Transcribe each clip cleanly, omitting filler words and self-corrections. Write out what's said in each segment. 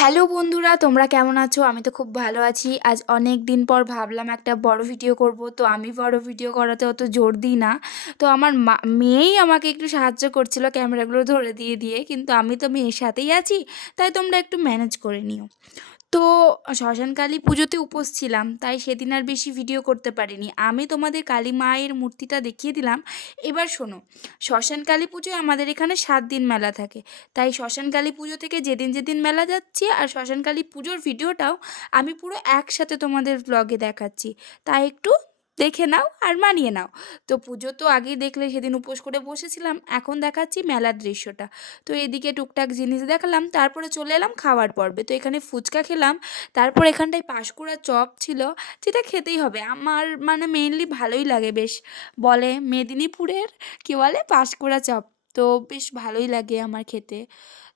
Hello বন্ধুরা, তোমরা কেমন আছো? আমি তো খুব ভালো আছি। আজ অনেক দিন পর ভাবলাম একটা বড় ভিডিও করব। তো আমি বড় ভিডিও করাতে অত জোর দিই না। তো আমার মেয়েই আমাকে একটু সাহায্য করছিল ক্যামেরাগুলো ধরে দিয়ে দিয়ে, কিন্তু আমি তো মেয়ের সাথেই আছি, তাই তোমরা একটু ম্যানেজ করে নিও। তো শ্মশানকালী পুজোতে উপোস ছিলাম, তাই সেদিন আর বেশি ভিডিও করতে পারিনি। আমি তোমাদের কালী মায়ের মূর্তিটা দেখিয়ে দিলাম। এবার শোনো, শ্মশানকালী পুজোয় আমাদের এখানে 7 দিন মেলা থাকে। তাই শ্মশানকালী পুজো থেকে যেদিন যেদিন মেলা যাচ্ছি আর শ্মশানকালী পুজোর ভিডিওটাও আমি পুরো একসাথে তোমাদের ব্লগে দেখাচ্ছি। তাই একটু দেখে নাও আর মানিয়ে নাও। তো পুজো তো আগেই দেখলে, সেদিন উপোস করে বসেছিলাম। এখন দেখাচ্ছি মেলার দৃশ্যটা। তো এদিকে টুকটাক জিনিস দেখালাম, তারপরে চলে এলাম খাওয়ার পর্বে। তো এখানে ফুচকা খেলাম, তারপর এখানটায় পাঁশকুড়া চপ ছিল, যেটা খেতেই হবে। আমার মানে মেইনলি ভালোই লাগে বেশ। বলে মেদিনীপুরের কি বলে পাঁশকুড়া চপ। তো বেশ ভালোই লাগে আমার খেতে।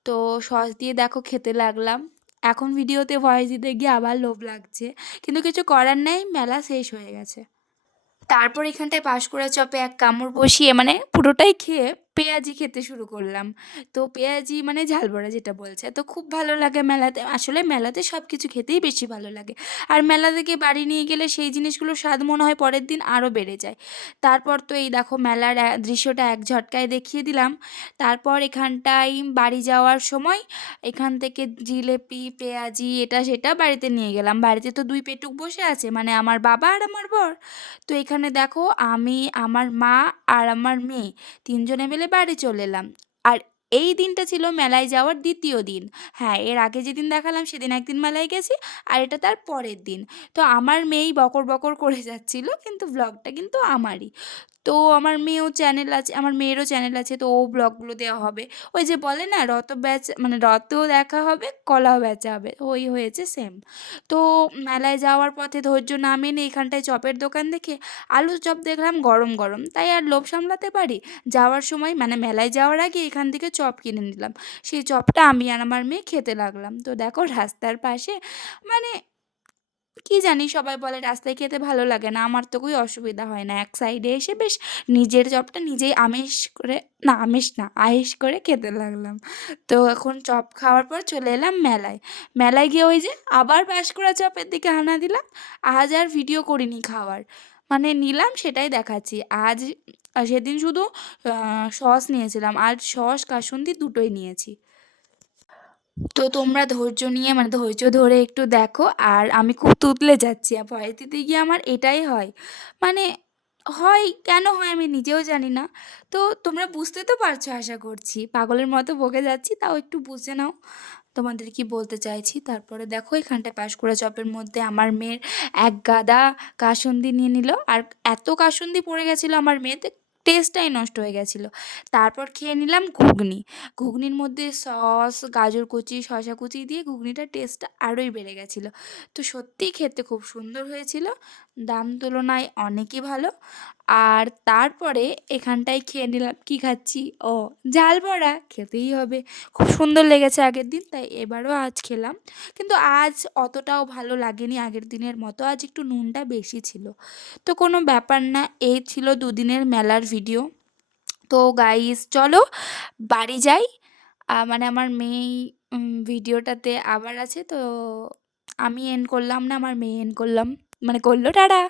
তো সস দিয়ে দেখো খেতে লাগলাম। এখন ভিডিওতে ভয়েস দিতে গিয়ে আবার লোভ লাগছে, কিন্তু কিছু করার নেই, মেলা শেষ হয়ে গেছে। তারপর এখানটায় পাঁশকুড়া চপে এক কামড় বসিয়ে মানে পুরোটাই খেয়ে পেঁয়াজি খেতে শুরু করলাম। তো পেঁয়াজি মানে ঝালবড়া যেটা বলছে, তো খুব ভালো লাগে মেলাতে। আসলে মেলাতে সব কিছু খেতেই বেশি ভালো লাগে। আর মেলা থেকে বাড়ি নিয়ে গেলে সেই জিনিসগুলোর স্বাদ মনে হয় পরের দিন আরও বেড়ে যায়। তারপর তো এই দেখো মেলার দৃশ্যটা এক ঝটকায় দেখিয়ে দিলাম। তারপর এখানটায় বাড়ি যাওয়ার সময় এখান থেকে জিলেপি পেঁয়াজি এটা সেটা বাড়িতে নিয়ে গেলাম। বাড়িতে তো দুই পেটুক বসে আছে, মানে আমার বাবা আর আমার বর। তো এখানে দেখো আমি, আমার মা আর আমার মেয়ে তিনজনে মিলে বাড়ি চলে এলাম। আর এই দিনটা ছিল মেলায় যাওয়ার দ্বিতীয় দিন। হ্যাঁ, এর আগে যেদিন দেখালাম সেদিন একদিন মেলায় গেছি, আর এটা তার পরের দিন। তো আমার মেয়েই বকর বকর করে যাচ্ছিল, কিন্তু ব্লগটা কিন্তু আমারই। তো আমার মেয়েও চ্যানেল আছে, আমার মেয়েরও চ্যানেল আছে, তো ও ব্লগগুলো দেওয়া হবে। ওই যে বলে না, রত ব্যাচ মানে রতও দেখা হবে, কলাও বেচা হবে, ওই হয়েছে সেম। তো মেলায় যাওয়ার পথে ধৈর্য না মেনে এখানটায় চপের দোকান দেখে আলুর চপ দেখলাম গরম গরম, তাই আর লোভ সামলাতে পারি, যাওয়ার সময় মানে মেলায় যাওয়ার আগে এখান থেকে চপ কিনে নিলাম। সেই চপটা আমি আর আমার মেয়ে খেতে লাগলাম। তো দেখো রাস্তার পাশে মানে কি জানি, সবাই বলে রাস্তায় খেতে ভালো লাগে না, আমার তো કોઈ অসুবিধা হয় না। এক সাইডে এসে বেশ নিজের চপটা নিজেই আমেজ করে, না আমেজ না আয়েশ করে খেতে লাগলাম। তো এখন চপ খাওয়ার পর চলে এলাম মেলায়। মেলায় গিয়ে ওই যে আবার পাঁশকুড়া চপের দিকে হানা দিলাম। আজ আর ভিডিও করিনি খাওয়ার, মানে নিলাম সেটাই দেখাচ্ছি। আজ সেদিন শুধু সস নিয়েছিলাম, আর সস কাসুন্দি দুটোই নিয়েছি। তো তোমরা ধৈর্য নিয়ে মানে ধৈর্য ধরে একটু দেখো। আর আমি খুব তুতলে যাচ্ছি, আর ভয় দিতে গিয়ে আমার এটাই হয়, মানে হয় কেন হয় আমি নিজেও জানি না। তো তোমরা বুঝতে তো পারছো আশা করছি, পাগলের মতো বকে যাচ্ছি, তাও একটু বুঝে নাও তোমাদের কি বলতে চাইছি। তারপরে দেখো এখানটায় পাঁশকুড়া চপের মধ্যে আমার মেয়ের এক গাদা কাসুন্দি নিয়ে নিল, আর এত কাসুন্দি পড়ে গেছিলো আমার মেয়েতে, টেস্টটাই নষ্ট হয়ে গেছিলো। তারপর খেয়ে নিলাম ঘুগনি। ঘুগনির মধ্যে সস গাজর কুচি শসা কুচি দিয়ে ঘুগনিটার টেস্টটা আরোই বেড়ে গেছিলো। তো সত্যিই খেতে খুব সুন্দর হয়েছিল, দাম তুলনায় অনেকই ভালো। আর তারপরে এখানটায় খেয়ে নিলাম, কি খাচ্ছি, ও ঝাল বড়া খেতেই হবে। খুব সুন্দর লেগেছে আগের দিন, তাই এবারও আজ খেলাম। কিন্তু আজ অতটাও ভালো লাগেনি আগের দিনের মতো, আজ একটু নুনটা বেশি ছিল। তো কোনো ব্যাপার না, এই ছিল দুদিনের মেলার ভিডিও। তো গাইস চলো বাড়ি যাই। মানে আমার মেয়েই ভিডিওটাতে আবার আছে, তো আমি এন্ড করলাম না, আমার মেয়ে এন্ড করলাম মানে করলো। টাটা।